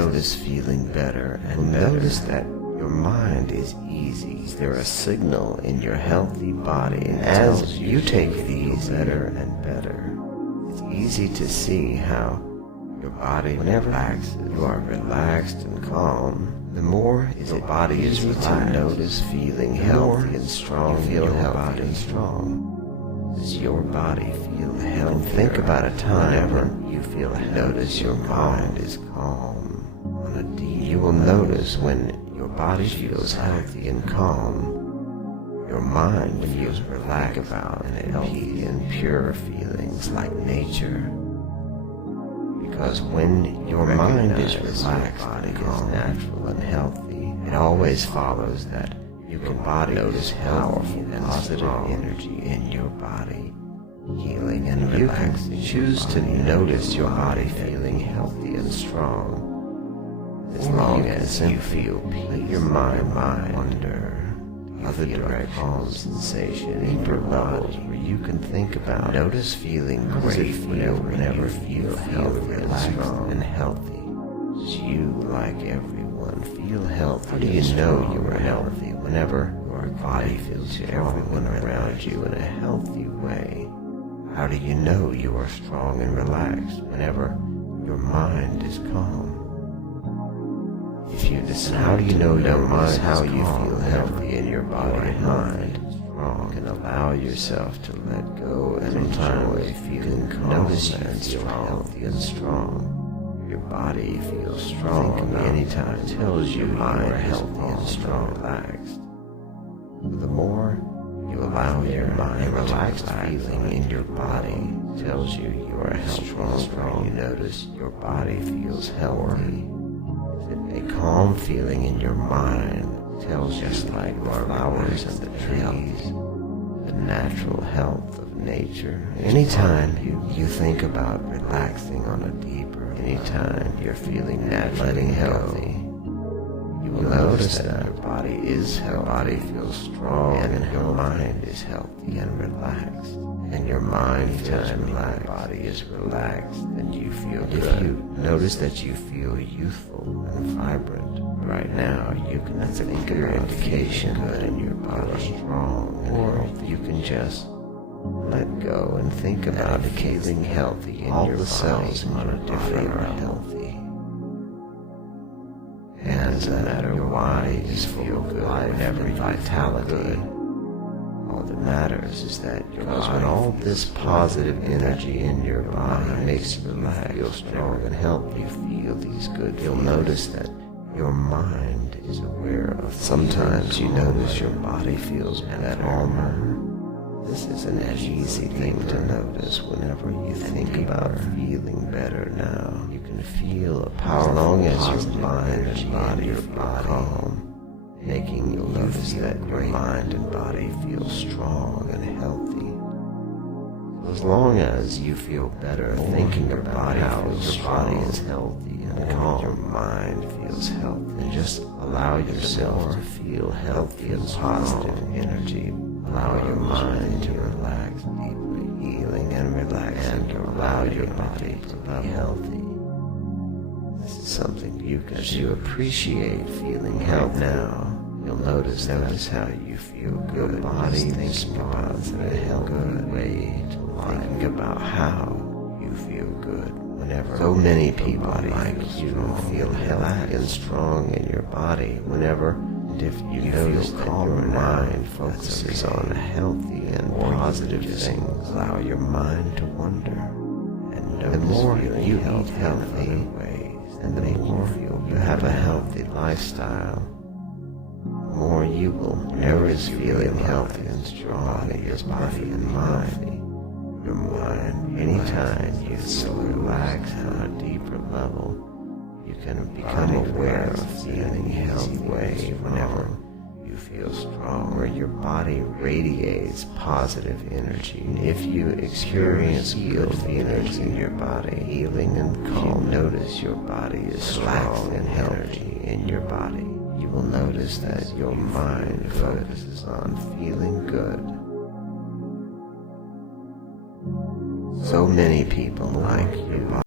notice feeling better and notice that your mind is easy. There is a signal in your healthy body, and as you take these better and better, it's easy to see how your body, whenever you are relaxed and calm, the more your body is relaxed. Notice feeling healthy and strong. Feel healthy and strong. Does your body feel healthy? And think about a time whenever you feel healthy. Notice your mind is calm. You will notice when your body feels healthy and calm, your mind feels relaxed about healthy and pure feelings like nature. Because when your mind is relaxed and calm, natural and healthy, it always follows that you can notice powerful and positive energy in your body, healing and relaxing. You can choose to notice your body feeling healthy and strong. As long as you feel peace, let your mind wander other direct calm sensation in your body where you can think about. Notice feeling great whenever you feel healthy and strong and healthy. You, like everyone, feel healthy. How do you know you are healthy? Whenever your body feels to everyone around you in a healthy way. How do you know you are strong and relaxed? Whenever your mind is calm. If you decide, how do you know your mind how you feel healthy in your body and mind strong, and allow yourself to let go and enjoy feeling calm. Notice you feel healthy and strong. Your body feels strong anytime tells you you are healthy and strong, relaxed. The more you allow your mind relaxed feeling in your body tells you you are healthy and strong. You notice your body feels healthy. A calm feeling in your mind tells just like the flowers and the trees, the natural health of nature. Anytime you think about relaxing on a deeper, anytime you're feeling naturally healthy, you will notice that your body is healthy, your body feels strong, and your mind is healthy and relaxed. And your mind feels relaxed, your body is relaxed, and you feel good. If you notice that you feel youthful and vibrant right now, that's a clear indication that your body is strong and healthy. You can just let go and think about feeling healthy in all your the cells in your body are healthy. And it doesn't matter why you feel good, whenever vitality. All that matters is that your body, when all this positive energy in your body makes you feel strong and help you feel these good, you'll notice that your mind is aware of. Sometimes you notice your body feels calmer. This is an easy thing to notice whenever you think about feeling better now. You can feel a powerful, as long as your mind and body are calm, making you notice that your mind and body feel strong and healthy. So as long as you feel better thinking about how your body is healthy and calm, your mind feels healthy, and just allow yourself to feel healthy and positive energy. Allow your mind to relax deeply, healing and relaxing, and allow your body to be healthy. This is something you can, as you appreciate feeling health now, you'll notice how you feel good. Your body thinking about it in a healthy way to life. Thinking about how you feel good. Whenever so many people like you feel healthy and strong in your body, whenever and if you notice that your mind focuses on healthy and positive things, allow your mind to wander. And the more you eat healthy ways, and the more you have a healthy lifestyle, the more you will notice feeling healthy and strong in your body and mind. Your mind, anytime you feel relaxed on a deeper level, you can become aware of feeling healthy way whenever you feel strong, where your body radiates positive energy. If you experience good energy in your body, healing and calm, notice your body is strong and healthy in your body. You will notice that your mind focuses on feeling good. So many people like you